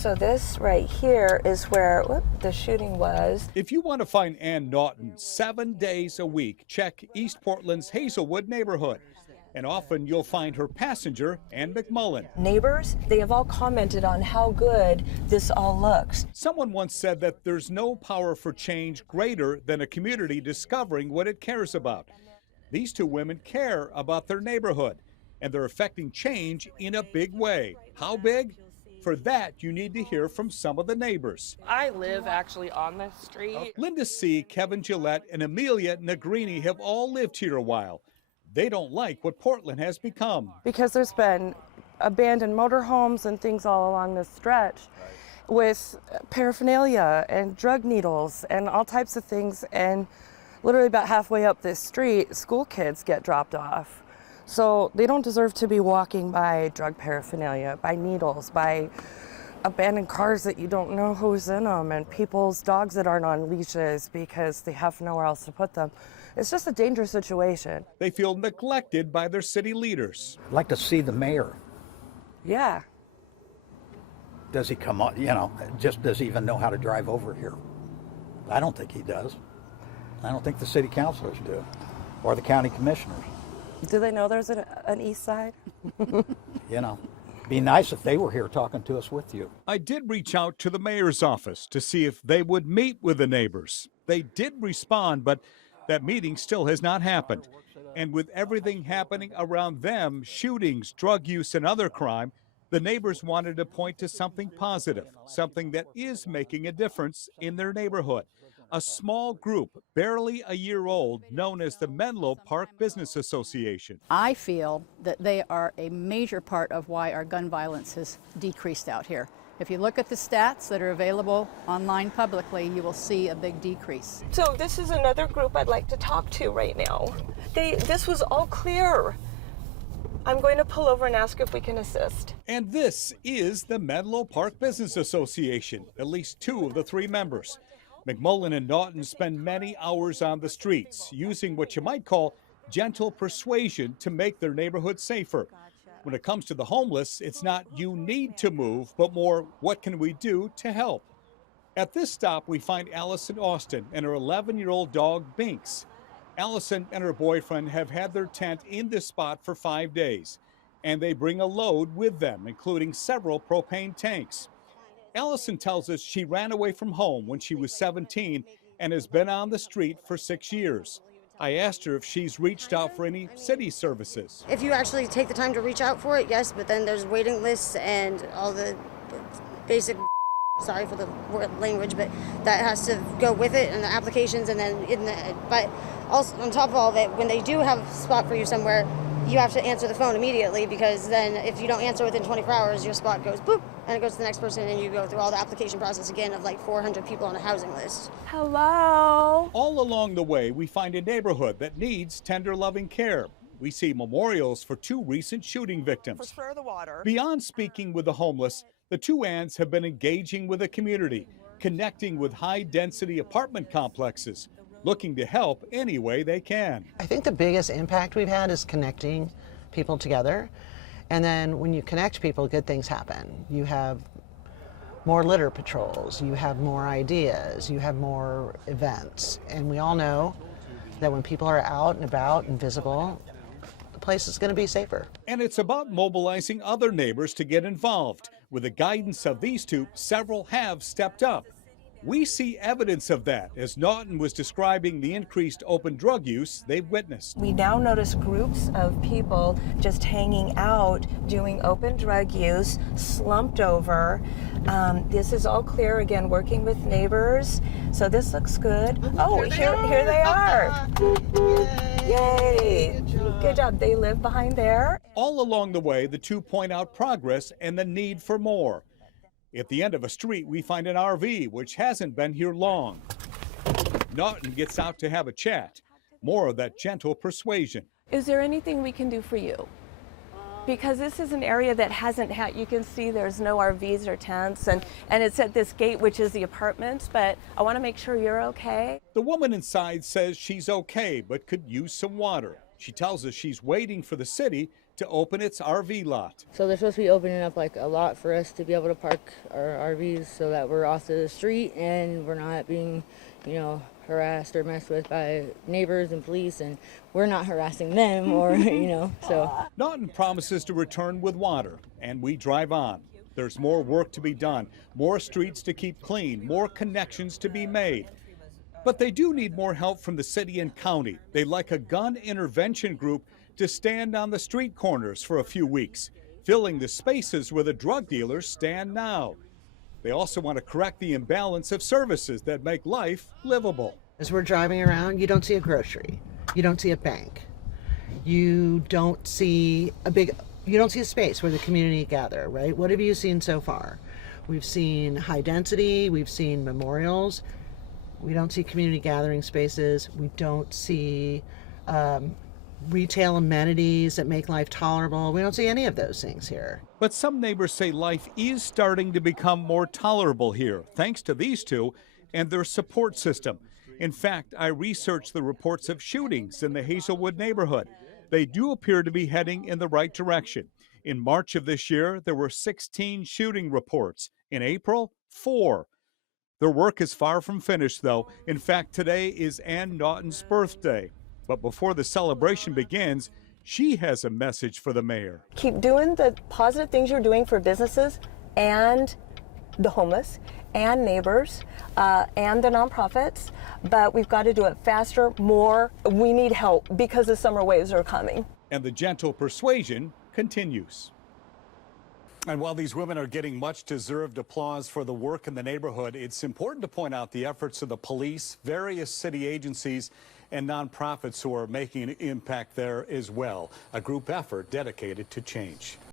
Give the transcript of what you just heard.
So this right here is where the shooting was. If you want to find Ann Naughton 7 days a week, check East Portland's Hazelwood neighborhood. And often you'll find her passenger, Ann McMullen. Neighbors, they have all commented on how good this all looks. Someone once said that there's no power for change greater than a community discovering what it cares about. These two women care about their neighborhood, and they're affecting change in a big way. How big? For that, you need to hear from some of the neighbors. I live actually on this street. Linda C., Kevin Gillette, and Amelia Negrini have all lived here a while. They don't like what Portland has become. Because there's been abandoned motorhomes and things all along this stretch with paraphernalia and drug needles and all types of things. And literally about halfway up this street, school kids get dropped off. So they don't deserve to be walking by drug paraphernalia, by needles, by abandoned cars that you don't know who's in them, and people's dogs that aren't on leashes because they have nowhere else to put them. It's just a dangerous situation. They feel neglected by their city leaders. I'd like to see the mayor. Yeah. Does he come on, just does he even know how to drive over here? I don't think he does. I don't think the city councilors do, or the county commissioners. Do they know there's an east side? Be nice if they were here talking to us with you. I did reach out to the mayor's office to see if they would meet with the neighbors. They did respond, but that meeting still has not happened. And with everything happening around them, shootings, drug use, and other crime, the neighbors wanted to point to something positive, something that is making a difference in their neighborhood. A small group, barely a year old, known as the Menlo Park Business Association. I feel that they are a major part of why our gun violence has decreased out here. If you look at the stats that are available online publicly, you will see a big decrease. So this is another group I'd like to talk to right now. This was all clear. I'm going to pull over and ask if we can assist. And this is the Menlo Park Business Association, at least 2 of the 3 members. McMullen and Naughton spend many hours on the streets, using what you might call gentle persuasion to make their neighborhood safer. When it comes to the homeless, it's not you need to move, but more what can we do to help? At this stop, we find Allison Austin and her 11-year-old dog, Binks. Allison and her boyfriend have had their tent in this spot for 5 days, and they bring a load with them, including several propane tanks. Allison tells us she ran away from home when she was 17 and has been on the street for 6 years. I asked her if she's reached out for any city services. If you actually take the time to reach out for it, yes, but then there's waiting lists and all the basic, sorry for the word language, but that has to go with it, and the applications, and then but also on top of all that, when they do have a spot for you somewhere, you have to answer the phone immediately, because then if you don't answer within 24 hours, your spot goes boop, and it goes to the next person, and you go through all the application process again of like 400 people on a housing list. Hello. All along the way, we find a neighborhood that needs tender, loving care. We see memorials for 2 recent shooting victims. Beyond speaking with the homeless, the 2 Anns have been engaging with the community, connecting with high-density apartment complexes, looking to help any way they can. I think the biggest impact we've had is connecting people together. And then when you connect people, good things happen. You have more litter patrols, you have more ideas, you have more events. And we all know that when people are out and about and visible, the place is going to be safer. And it's about mobilizing other neighbors to get involved. With the guidance of these 2, several have stepped up. We see evidence of that as Naughton was describing the increased open drug use they've witnessed. We now notice groups of people just hanging out, doing open drug use, slumped over. This is all clear, again, working with neighbors. So this looks good. Oh, here they are. Yay. Good job. They live behind there. All along the way, the 2 point out progress and the need for more. At the end of a street, we find an RV, which hasn't been here long. Naughton gets out to have a chat. More of that gentle persuasion. Is there anything we can do for you? Because this is an area that hasn't had, you can see there's no RVs or tents, and it's at this gate, which is the apartments, but I want to make sure you're okay. The woman inside says she's okay, but could use some water. She tells us she's waiting for the city to open its RV lot. So they're supposed to be opening up like a lot for us to be able to park our RVs so that we're off the street and we're not being, harassed or messed with by neighbors and police, and we're not harassing them or, so. Naughton promises to return with water, and we drive on. There's more work to be done, more streets to keep clean, more connections to be made. But they do need more help from the city and county. They'd like a gun intervention group to stand on the street corners for a few weeks, filling the spaces where the drug dealers stand now. They also want to correct the imbalance of services that make life livable. As we're driving around, you don't see a grocery, you don't see a bank, you don't see a space where the community gather, right? What have you seen so far? We've seen high density, we've seen memorials. We don't see community gathering spaces. We don't see retail amenities that make life tolerable. We don't see any of those things here. But some neighbors say life is starting to become more tolerable here, thanks to these two and their support system. In fact, I researched the reports of shootings in the Hazelwood neighborhood. They do appear to be heading in the right direction. In March of this year, there were 16 shooting reports. In April, 4. Their work is far from finished, though. In fact, today is Ann Naughton's birthday. But before the celebration begins, she has a message for the mayor. Keep doing the positive things you're doing for businesses and the homeless and neighbors and the nonprofits, but we've got to do it faster, more. We need help because the summer waves are coming. And the gentle persuasion continues. And while these women are getting much deserved applause for the work in the neighborhood, it's important to point out the efforts of the police, various city agencies, and nonprofits who are making an impact there as well. A group effort dedicated to change.